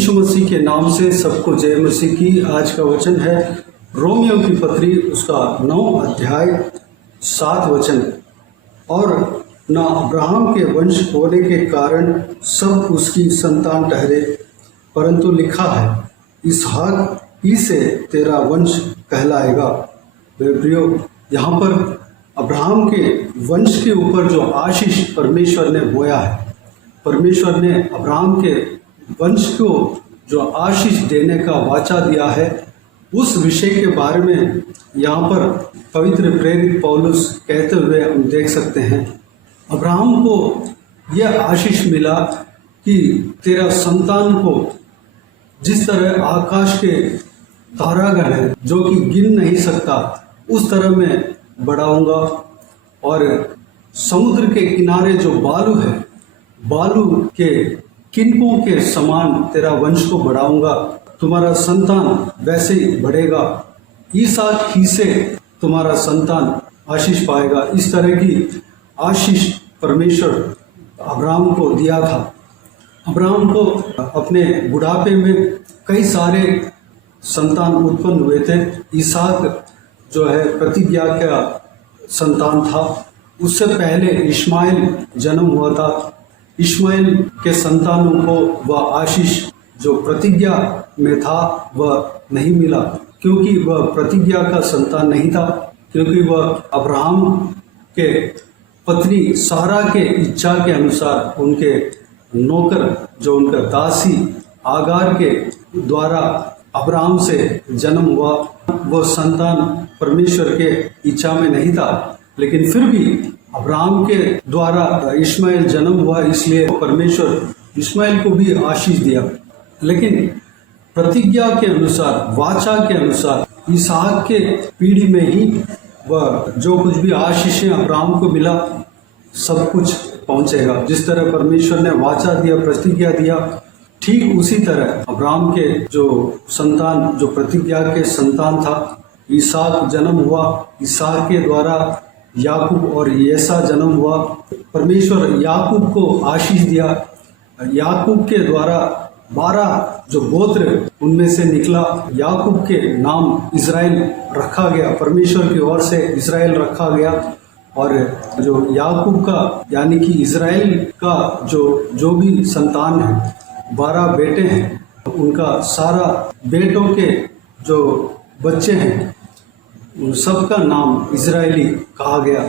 यीशु मसीह के नाम से सबको जय मसीह की। आज का वचन है रोमियो की पत्री उसका 9 अध्याय 7 वचन। और न अब्राहम के वंश होने के कारण सब उसकी संतान ठहरे, परंतु लिखा है इसहाक ही से तेरा वंश कहलाएगा। मेरे प्रियो, यहाँ पर अब्राहम के वंश के ऊपर जो आशीष परमेश्वर ने बोया है, परमेश्वर ने अब्राहम के वंश को जो आशीष देने का वाचा दिया है, उस विषय के बारे में यहाँ पर पवित्र प्रेरित पौलुस कहते हुए हम देख सकते हैं। अब्राहम को यह आशीष मिला कि तेरा संतान को जिस तरह आकाश के तारागण है जो कि गिन नहीं सकता, उस तरह मैं बढ़ाऊंगा, और समुद्र के किनारे जो बालू है, बालू के किनकों के समान तेरा वंश को बढ़ाऊंगा। तुम्हारा संतान वैसे ही बढ़ेगा, इसहाक ही से तुम्हारा संतान आशीष पाएगा। इस तरह की आशीष परमेश्वर अब्राहम को दिया था। अब्राहम को अपने बुढ़ापे में कई सारे संतान उत्पन्न हुए थे। इसहाक जो है प्रतिज्ञा का संतान था। उससे पहले इश्माइल जन्म हुआ था। इश्माइल के संतानों को वह आशीष जो प्रतिज्ञा में था वह नहीं मिला, क्योंकि वह प्रतिज्ञा का संतान नहीं था, क्योंकि वह अब्राहम के पत्नी सारा के इच्छा के अनुसार उनके नौकर जो उनका दासी आगार के द्वारा अब्राहम से जन्म हुआ, वह संतान परमेश्वर के इच्छा में नहीं था। लेकिन फिर भी अब्राहम के द्वारा इश्माइल जन्म हुआ, इसलिए परमेश्वर इश्माइल को भी आशीष दिया। लेकिन प्रतिज्ञा के अनुसार, वाचा के अनुसार, इसहाक के पीढ़ी में ही वह जो कुछ भी आशीषें अब्राहम को मिला सब कुछ पहुंचेगा। जिस तरह परमेश्वर ने वाचा दिया, प्रतिज्ञा दिया, ठीक उसी तरह अब्राहम के जो संतान, जो प्रतिज्ञा के संतान था, इसहाक जन्म हुआ। इसहाक के द्वारा याकूब और येसा जन्म हुआ। परमेश्वर याकूब को आशीष दिया। याकूब के द्वारा 12 जो गोत्र उनमें से निकला। याकूब के नाम इज़राइल रखा गया, परमेश्वर की ओर से इज़राइल रखा गया। और जो याकूब का यानी कि इज़राइल का जो भी संतान है, 12 बेटे हैं, उनका सारा बेटों के जो बच्चे हैं उन सब का नाम इज़राइली कहा गया।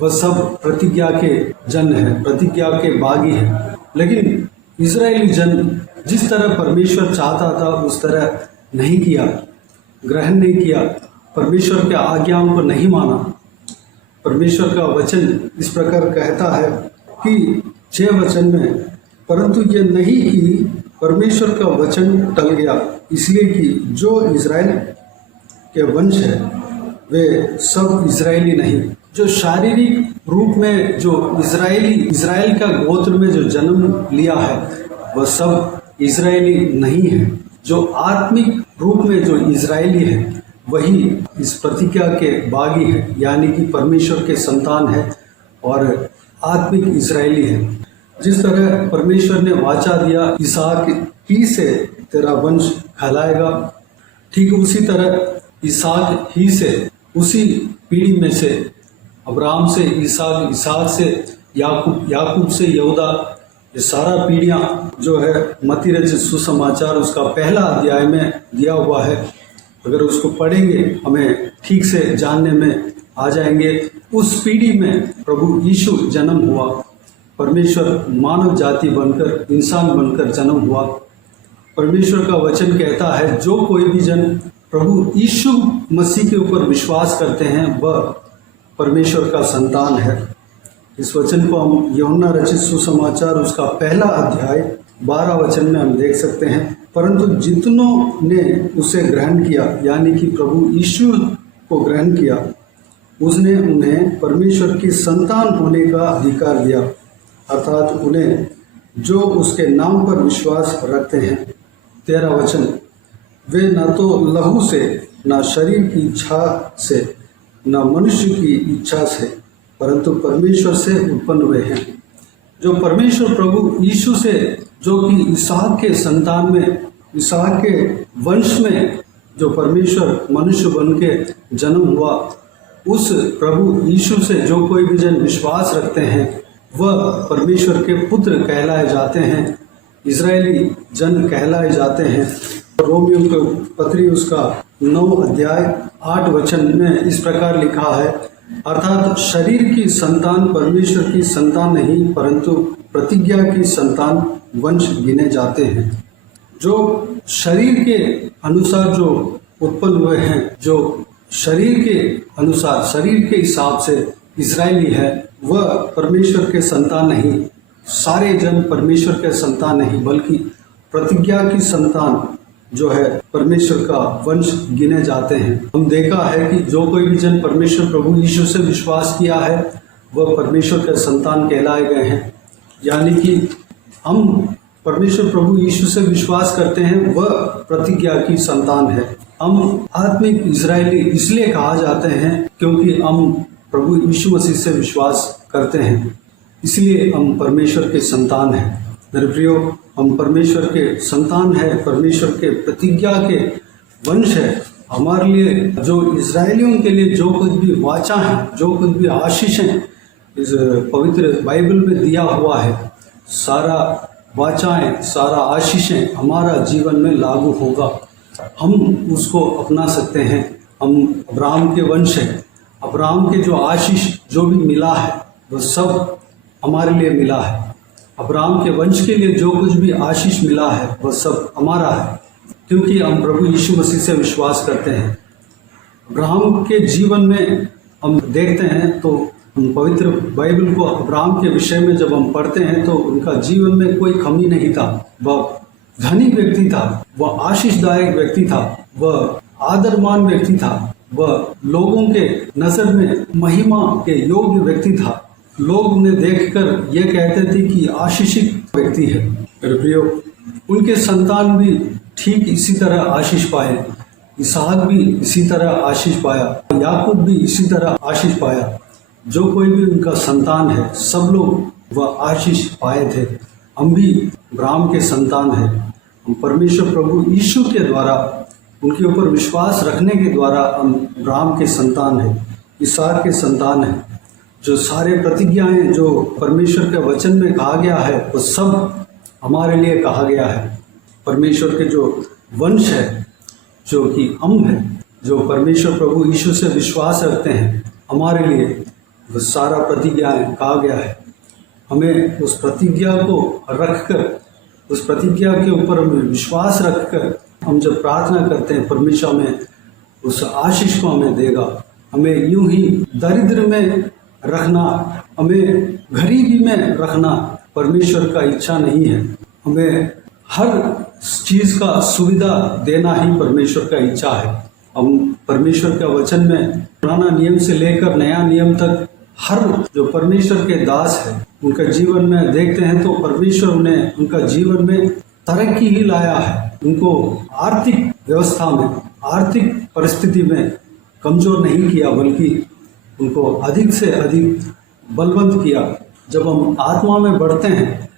वह सब प्रतिज्ञा के जन है, प्रतिज्ञा के बागी हैं। लेकिन इज़राइली जन जिस तरह परमेश्वर चाहता था उस तरह नहीं किया, ग्रहण नहीं किया, परमेश्वर के आज्ञाओं को नहीं माना। परमेश्वर का वचन इस प्रकार कहता है कि 6 वचन में, परंतु ये नहीं कि परमेश्वर का वचन टल गया, इसलिए कि जो इज़राइल के वंश है वे सब इज़राइली नहीं। जो शारीरिक रूप में जो इज़राइल का गोत्र में जो जन्म लिया है वह सब इज़राइली नहीं है। जो आत्मिक रूप में जो इज़राइली है वही इस प्रतिज्ञा के बागी है, यानी कि परमेश्वर के संतान है और आत्मिक इज़राइली है। जिस तरह परमेश्वर ने वाचा दिया इसहाक ही से तेरा वंश कहलाएगा, ठीक उसी तरह इसहाक ही से, उसी पीढ़ी में से, अब्राहम से इसहाक, इसहाक से याकूब, याकूब से यहूदा, ये सारा पीढ़ियाँ जो है मत्ती रचित सुसमाचार उसका 1 अध्याय में दिया हुआ है। अगर उसको पढ़ेंगे हमें ठीक से जानने में आ जाएंगे। उस पीढ़ी में प्रभु यीशु जन्म हुआ, परमेश्वर मानव जाति बनकर, इंसान बनकर जन्म हुआ। परमेश्वर का वचन कहता है जो कोई भी जन प्रभु यीशु मसीह के ऊपर विश्वास करते हैं वह परमेश्वर का संतान है। इस वचन को हम यूहन्ना रचित सुसमाचार उसका 1 अध्याय 12 वचन में हम देख सकते हैं। परंतु जितनों ने उसे ग्रहण किया, यानी कि प्रभु यीशु को ग्रहण किया, उसने उन्हें परमेश्वर की संतान होने का अधिकार दिया, अर्थात उन्हें जो उसके नाम पर विश्वास रखते हैं। 13 वचन, वे न तो लहू से, न शरीर की इच्छा से, न मनुष्य की इच्छा से, परंतु परमेश्वर से उत्पन्न हुए हैं। जो परमेश्वर प्रभु यीशु से जो कि इसहाक के संतान में, इसहाक के वंश में जो परमेश्वर मनुष्य बन के जन्म हुआ, उस प्रभु यीशु से जो कोई भी जन विश्वास रखते हैं वह परमेश्वर के पुत्र कहलाए जाते हैं, इजरायली जन कहलाए जाते हैं। रोमियो की पत्री उसका 9 अध्याय 8 वचन में इस प्रकार लिखा है, अर्थात शरीर की संतान परमेश्वर की संतान नहीं परंतु प्रतिज्ञा की संतान वंश गिने जाते हैं। जो शरीर के अनुसार जो उत्पन्न हुए हैं, जो शरीर के अनुसार, शरीर के हिसाब से इजरायली है, वह परमेश्वर के संतान नहीं, सारे जन परमेश्वर के संतान नहीं, बल्कि प्रतिज्ञा की संतान जो है परमेश्वर का वंश गिने जाते हैं। हम देखा है कि जो कोई भी जन परमेश्वर प्रभु यीशु से विश्वास किया है वह परमेश्वर के संतान कहलाए गए हैं। यानी कि हम परमेश्वर प्रभु यीशु से विश्वास करते हैं, वह प्रतिज्ञा की संतान है। हम आत्मिक इजरायली इसलिए कहा जाते हैं क्योंकि हम प्रभु यीशु मसीह से विश्वास करते हैं, इसलिए हम परमेश्वर के संतान हैं। मेरे प्रियो, हम परमेश्वर के संतान है, परमेश्वर के प्रतिज्ञा के वंश है। हमारे लिए, जो इजरायलियों के लिए जो कुछ भी वाचा है, जो कुछ भी आशीषें इस पवित्र बाइबल में दिया हुआ है, सारा वाचाएं, सारा आशीषें हमारा जीवन में लागू होगा। हम उसको अपना सकते हैं। हम अब्राहम के वंश हैं। अब्राहम के जो आशीष जो भी मिला है वह सब हमारे लिए मिला है। अब्राहम के वंश के लिए जो कुछ भी आशीष मिला है वह सब हमारा है, क्योंकि हम प्रभु यीशु मसीह से विश्वास करते हैं। अब्राहम के जीवन में हम देखते हैं तो हम पवित्र बाइबल को अब्राहम के विषय में जब हम पढ़ते हैं तो उनका जीवन में कोई कमी नहीं था। वह धनी व्यक्ति था, वह आशीषदायक व्यक्ति था, वह आदरमान व्यक्ति था, वह लोगों के नजर में महिमा के योग्य व्यक्ति था। लोग उन्हें देखकर यह कहते थे कि आशीषित व्यक्ति है। मेरे प्रियो, उनके संतान भी ठीक इसी तरह आशीष पाए। इसहाक भी इसी तरह आशीष पाया, याकूब भी इसी तरह आशीष पाया। जो कोई भी उनका संतान है, सब लोग वह आशीष पाए थे। हम भी अब्राहम के संतान हैं। हम परमेश्वर प्रभु यीशु के द्वारा, उनके ऊपर विश्वास रखने के द्वारा हम अब्राहम के संतान हैं, इसहाक के संतान हैं। जो सारे प्रतिज्ञाएं जो परमेश्वर के वचन में कहा गया है वो सब हमारे लिए कहा गया है। परमेश्वर के जो वंश है, जो कि हम हैं, जो परमेश्वर प्रभु यीशु से विश्वास रखते हैं, हमारे लिए वो सारा प्रतिज्ञाएं कहा गया है। हमें उस प्रतिज्ञा को रखकर, उस प्रतिज्ञा के ऊपर हमें विश्वास रखकर हम जब प्रार्थना करते हैं, परमेश्वर में उस आशीष को हमें देगा। हमें यूं ही दरिद्र में रखना, हमें गरीबी में रखना परमेश्वर का इच्छा नहीं है। हमें हर चीज का सुविधा देना ही परमेश्वर का इच्छा है। हम परमेश्वर का वचन में पुराना नियम से लेकर नया नियम तक हर जो परमेश्वर के दास है उनका जीवन में देखते हैं तो परमेश्वर उन्हें उनका जीवन में तरक्की ही लाया है। उनको आर्थिक व्यवस्था में, आर्थिक परिस्थिति में कमजोर नहीं किया, बल्कि उनको अधिक से अधिक बलवंत किया। जब हम आत्मा में बढ़ते हैं,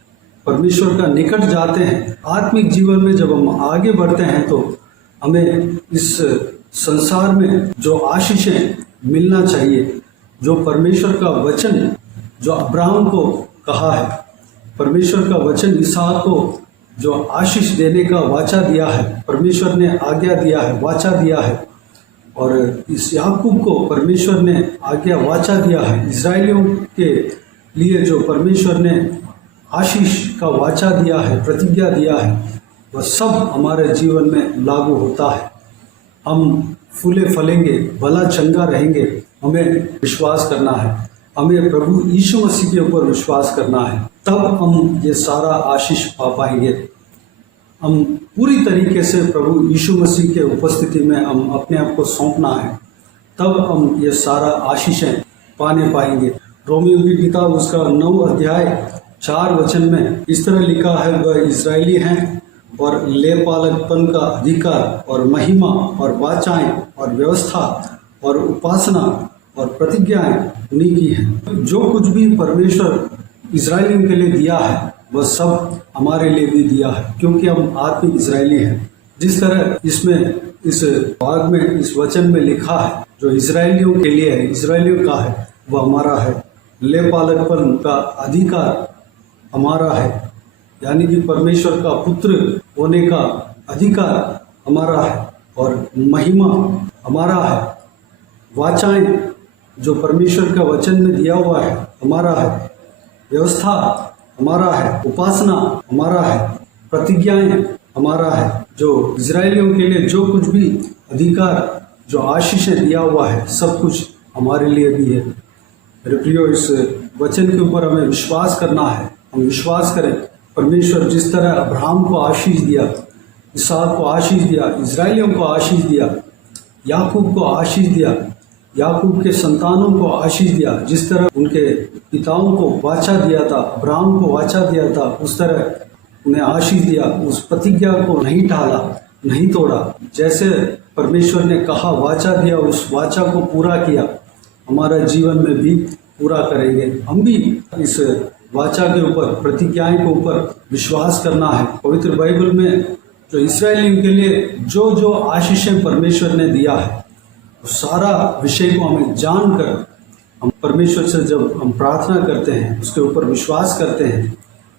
परमेश्वर का निकट जाते हैं, आत्मिक जीवन में जब हम आगे बढ़ते हैं तो हमें इस संसार में जो आशीषें मिलना चाहिए, जो परमेश्वर का वचन जो अब्राहम को कहा है, परमेश्वर का वचन इसहाक को जो आशीष देने का वाचा दिया है, परमेश्वर ने आज्ञा दिया है, वाचा दिया है, और इस याकूब को परमेश्वर ने आज्ञा वाचा दिया है। इजरायलियों के लिए जो परमेश्वर ने आशीष का वाचा दिया है, प्रतिज्ञा दिया है, वह सब हमारे जीवन में लागू होता है। हम फूले फलेंगे, भला चंगा रहेंगे। हमें विश्वास करना है, हमें प्रभु यीशु मसीह के ऊपर विश्वास करना है, तब हम ये सारा आशीष पा पाएंगे। हम पूरी तरीके से प्रभु यीशु मसीह के उपस्थिति में हम अपने आप को सौंपना है, तब हम ये सारा आशीषें पाने पाएंगे। रोमियो की किताब उसका 9 अध्याय 4 वचन में इस तरह लिखा है, वह इजरायली हैं और लेपालकपन का अधिकार और महिमा और वाचाएं और व्यवस्था और उपासना और प्रतिज्ञाएं उन्हीं की हैं। जो कुछ भी परमेश्वर इजरायलियों के लिए दिया है वह सब हमारे लिए भी दिया है, क्योंकि हम आत्मिक इजरायली हैं। जिस तरह इसमें इस भाग में इस वचन में लिखा है, जो इजरायलियों के लिए है, इजरायलियों का है, वह हमारा है। लेपालकपन का अधिकार हमारा है, यानी कि परमेश्वर का पुत्र होने का अधिकार हमारा है, और महिमा हमारा है। वाचाएं जो परमेश्वर का वचन में दिया हुआ है हमारा है। व्यवस्था हमारा है। उपासना हमारा है। प्रतिज्ञाएं हमारा है। जो इजरायलियों के लिए जो कुछ भी अधिकार, जो आशीषें दिया हुआ है, सब कुछ हमारे लिए भी है। मेरे प्रियो, इस वचन के ऊपर हमें विश्वास करना है। हम विश्वास करें, परमेश्वर जिस तरह अब्राहम को आशीष दिया, इसहाक को आशीष दिया, इजरायलियों को आशीष दिया, याकूब को आशीष दिया, याकूब के संतानों को आशीष दिया, जिस तरह उनके पिताओं को वाचा दिया था, अब्राहम को वाचा दिया था, उस तरह उन्हें आशीष दिया। उस प्रतिज्ञा को नहीं टाला, नहीं तोड़ा। जैसे परमेश्वर ने कहा, वाचा दिया, उस वाचा को पूरा किया। हमारा जीवन में भी पूरा करेंगे। हम भी इस वाचा के ऊपर, प्रतिज्ञाएं के ऊपर विश्वास करना है। पवित्र बाइबल में जो इस्राएलियों के लिए जो जो आशीषें परमेश्वर ने दिया है, सारा विषय को हमें जानकर हम परमेश्वर से जब हम प्रार्थना करते हैं, उसके ऊपर विश्वास करते हैं,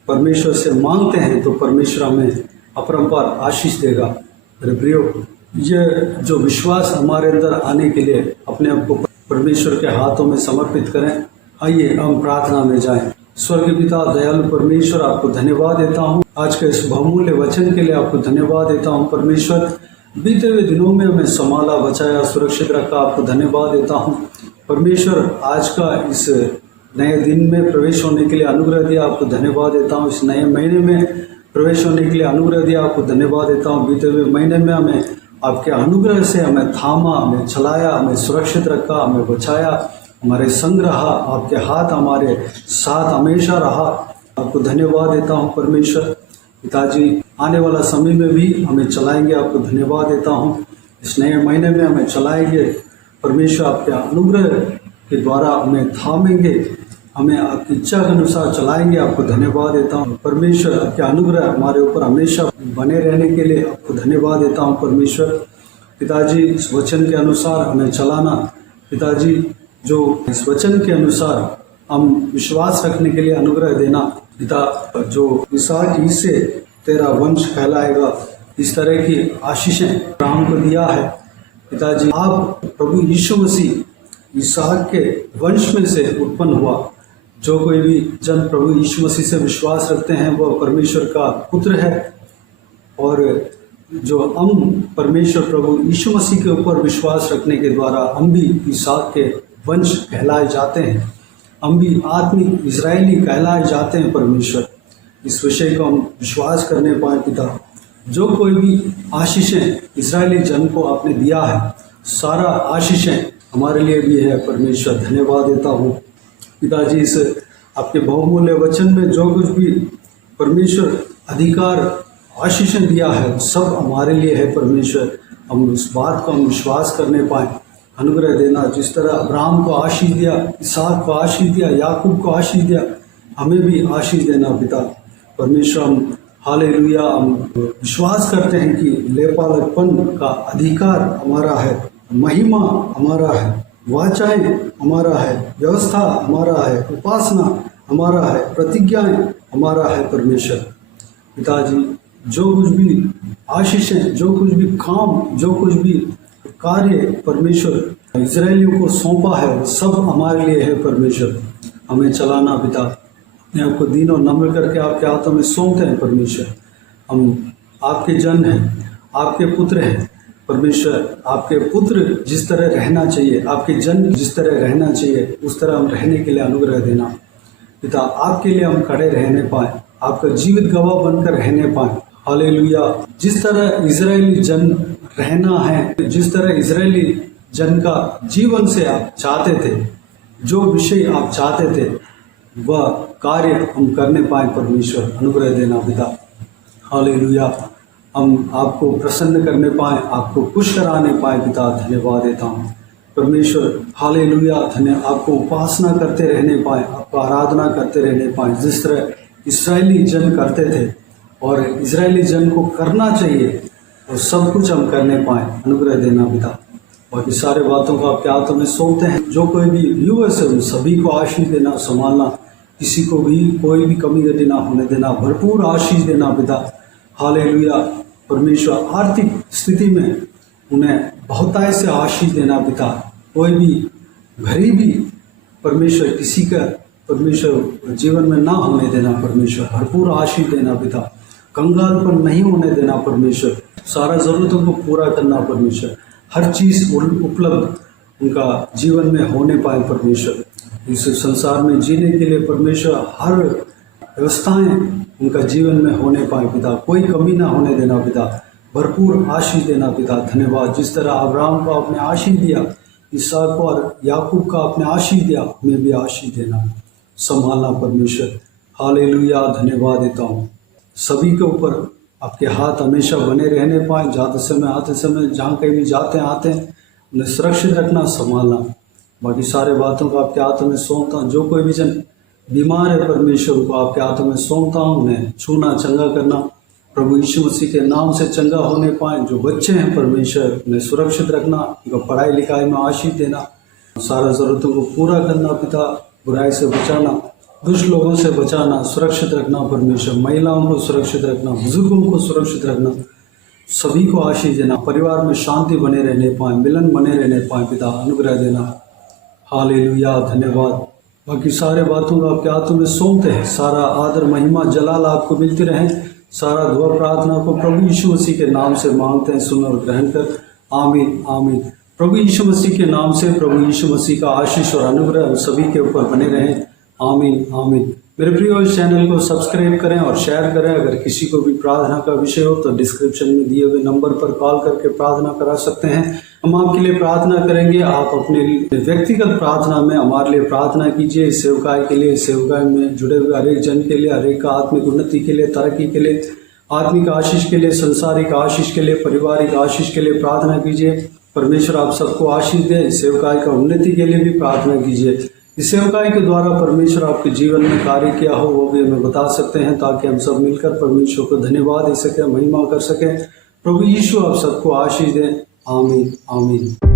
परमेश्वर से मांगते हैं, तो परमेश्वर हमें अपरंपार आशीष देगा। मेरे प्रियो, ये जो विश्वास हमारे अंदर आने के लिए अपने आप को परमेश्वर के हाथों में समर्पित करें। आइए हम प्रार्थना में जाएं। स्वर्गीय पिता, दयालु परमेश्वर, आपको धन्यवाद देता हूँ आज के इस बहुमूल्य वचन के लिए। आपको धन्यवाद देता हूँ परमेश्वर, बीते हुए दिनों में हमें संभाला, बचाया, सुरक्षित रखा। आपको धन्यवाद देता हूँ परमेश्वर, आज का इस नए दिन में प्रवेश होने के लिए अनुग्रह दिया। आपको धन्यवाद देता हूँ। इस नए महीने में प्रवेश होने के लिए अनुग्रह दिया। आपको धन्यवाद देता हूँ। बीते हुए महीने में हमें आपके अनुग्रह से हमें थामा, हमें चलाया, हमें सुरक्षित रखा, हमें बचाया, हमारे संग रहा। आपके हाथ हमारे साथ हमेशा रहा। आपको धन्यवाद देता हूँ परमेश्वर। पिताजी, आने वाला समय में भी हमें चलाएंगे। आपको धन्यवाद देता हूँ। इस नए महीने में हमें चलाएंगे परमेश्वर। आपके अनुग्रह के द्वारा हमें थामेंगे, हमें आपकी इच्छा के अनुसार चलाएंगे। आपको धन्यवाद देता हूँ परमेश्वर। आपके अनुग्रह हमारे ऊपर हमेशा बने रहने के लिए आपको धन्यवाद देता हूँ परमेश्वर। पिताजी, इस वचन के अनुसार हमें चलाना। पिताजी, जो इस वचन के अनुसार हम विश्वास रखने के लिए अनुग्रह देना। पिता, जो इसहाक ही से तेरा वंश कहलाएगा, इस तरह की आशीषें अब्राहम को दिया है। पिताजी, आप प्रभु यीशु मसीह इसहाक के वंश में से उत्पन्न हुआ। जो कोई भी जन प्रभु यीशु मसीह से विश्वास रखते हैं, वह परमेश्वर का पुत्र है। और जो हम परमेश्वर प्रभु यीशु मसीह के ऊपर विश्वास रखने के द्वारा हम भी इसहाक के वंश कहलाए जाते हैं। हम भी आत्मिक इजरायली कहलाए जाते हैं परमेश्वर। इस विषय को हम विश्वास करने पाए पिता। जो कोई भी आशीषें इजरायली जन को आपने दिया है, सारा आशीषें हमारे लिए भी है परमेश्वर। धन्यवाद देता हूँ पिताजी। इस आपके बहुमूल्य वचन में जो कुछ भी परमेश्वर अधिकार आशीषें दिया है, सब हमारे लिए है परमेश्वर। हम इस बात को हम विश्वास करने पाए। अनुग्रह देना। जिस तरह अब्राहम को आशीष दिया, इसहाक को आशीष दिया, याकूब को आशीष दिया, हमें भी आशीष देना पिता परमेश्वर। हम हालेलुया, हम विश्वास करते हैं कि लेपालकपन का अधिकार हमारा है, महिमा हमारा है, वाचाएं हमारा है, व्यवस्था हमारा है, उपासना हमारा है, प्रतिज्ञाएं हमारा है परमेश्वर। पिताजी, जो कुछ भी आशीषें, जो कुछ भी काम, जो कुछ भी कार्य परमेश्वर इजरायलियों को सौंपा है, सब हमारे लिए है परमेश्वर। हमें चलाना पिता। अपने आपको दीन और नम्र करके आपके हाथों में सौंपते हैं परमेश्वर। हम आपके जन हैं, आपके पुत्र हैं परमेश्वर। आपके पुत्र जिस तरह रहना चाहिए, आपके जन जिस तरह रहना चाहिए, उस तरह हम रहने के लिए अनुग्रह देना पिता। आपके लिए हम खड़े रहने पाए, आपका जीवित गवाह बनकर रहने पाए। हालेलुया। जिस तरह इजरायली जन रहना है, जिस तरह इजरायली जन का जीवन से आप चाहते थे, जो विषय आप चाहते थे, वह कार्य हम करने पाए परमेश्वर। अनुग्रह देना पिता। हालेलुया। हम आपको प्रसन्न करने पाए, आपको खुश कराने पाए पिता। धन्यवाद देता हूँ परमेश्वर। हालेलुया। धन्य आपको उपासना करते रहने पाए, आपको आराधना करते रहने पाए। जिस तरह इस्राएली जन करते थे और इस्राएली जन को करना चाहिए और सब कुछ हम करने पाएँ, अनुग्रह देना पिता। बाकी सारे बातों को आपके हाथों में सौंपते हैं। जो कोई भी व्यूअर्स है उन सभी को आशीष देना, संभालना, किसी को भी कोई भी कमी गति ना होने देना, भरपूर आशीष देना पिता। हालेलुया। परमेश्वर आर्थिक स्थिति में उन्हें बहुतायत से आशीष देना पिता। कोई भी गरीबी परमेश्वर किसी का परमेश्वर जीवन में ना होने देना परमेश्वर, भरपूर आशीष देना पिता। कंगालपन नहीं होने देना परमेश्वर, सारा ज़रूरतों को पूरा करना परमेश्वर, हर चीज़ उपलब्ध उनका जीवन में होने पाए परमेश्वर। इस संसार में जीने के लिए परमेश्वर हर व्यवस्थाएं उनका जीवन में होने पाए पिता, कोई कमी ना होने देना पिता, भरपूर आशीष देना पिता। धन्यवाद। जिस तरह अब्राहम को आपने आशीष दिया, इसहाक को और याकूब का आपने आशीष दिया, हमें भी आशीष देना, संभालना परमेश्वर। हालेलुया। धन्यवाद देता हूँ। सभी के ऊपर आपके हाथ हमेशा बने रहने पाए, जाते समय आते समय, जहाँ कहीं भी जाते हैं आते हैं, उन्हें सुरक्षित रखना, संभालना। बाकी सारे बातों को आपके हाथों में सौंपता हूँ। जो कोई भी जन बीमार है परमेश्वर को आपके हाथों में सौंपता हूँ, उन्हें छूना, चंगा करना, प्रभु यीशु मसीह के नाम से चंगा होने पाए। जो बच्चे हैं परमेश्वर उन्हें सुरक्षित रखना, उनको पढ़ाई लिखाई में आशीष देना, सारा ज़रूरतों को पूरा करना पिता, बुराई से बचाना, दुष्ट लोगों से बचाना, सुरक्षित रखना परमेश्वर, महिलाओं को सुरक्षित रखना, बुजुर्गों को सुरक्षित रखना, सभी को आशीष देना, परिवार में शांति बने रहने पाए, मिलन बने रहने पाए पिता, अनुग्रह देना। हालेलुया। धन्यवाद। बाकी सारे बातों को आपके हाथों में सौंपते हैं। सारा आदर महिमा जलाल आपको मिलती रहे। सारा दुआ प्रार्थना को प्रभु यीशु मसीह के नाम से मांगते हैं, सुन और ग्रहण कर। आमीन आमीन। प्रभु यीशु मसीह के नाम से प्रभु यीशु मसीह का आशीष और अनुग्रह हम सभी के ऊपर बने रहें। आमीन आमीन। मेरे प्रिय इस चैनल को सब्सक्राइब करें और शेयर करें। अगर किसी को भी प्रार्थना का विषय हो तो डिस्क्रिप्शन में दिए हुए नंबर पर कॉल करके प्रार्थना करा सकते हैं। हम आपके लिए प्रार्थना करेंगे। आप अपने व्यक्तिगत प्रार्थना में हमारे लिए प्रार्थना कीजिए। इस सेवकाई के लिए, सेवकाई में जुड़े हुए हर एक जन के लिए, हर एक का आत्मिक उन्नति के लिए, तरक्की के लिए, आत्मिक आशीष के लिए, संसारिक आशीष के लिए, पारिवारिक आशीष के लिए प्रार्थना कीजिए। परमेश्वर आप सबको आशीष दे। इस सेवकाई का उन्नति के लिए भी प्रार्थना कीजिए। इस सेवकाई के द्वारा परमेश्वर आपके जीवन में कार्य किया हो वो भी हमें बता सकते हैं, ताकि हम सब मिलकर परमेश्वर को धन्यवाद दे सकें, महिमा कर सकें। प्रभु यीशु आप सबको आशीष दें। आमीन आमीन।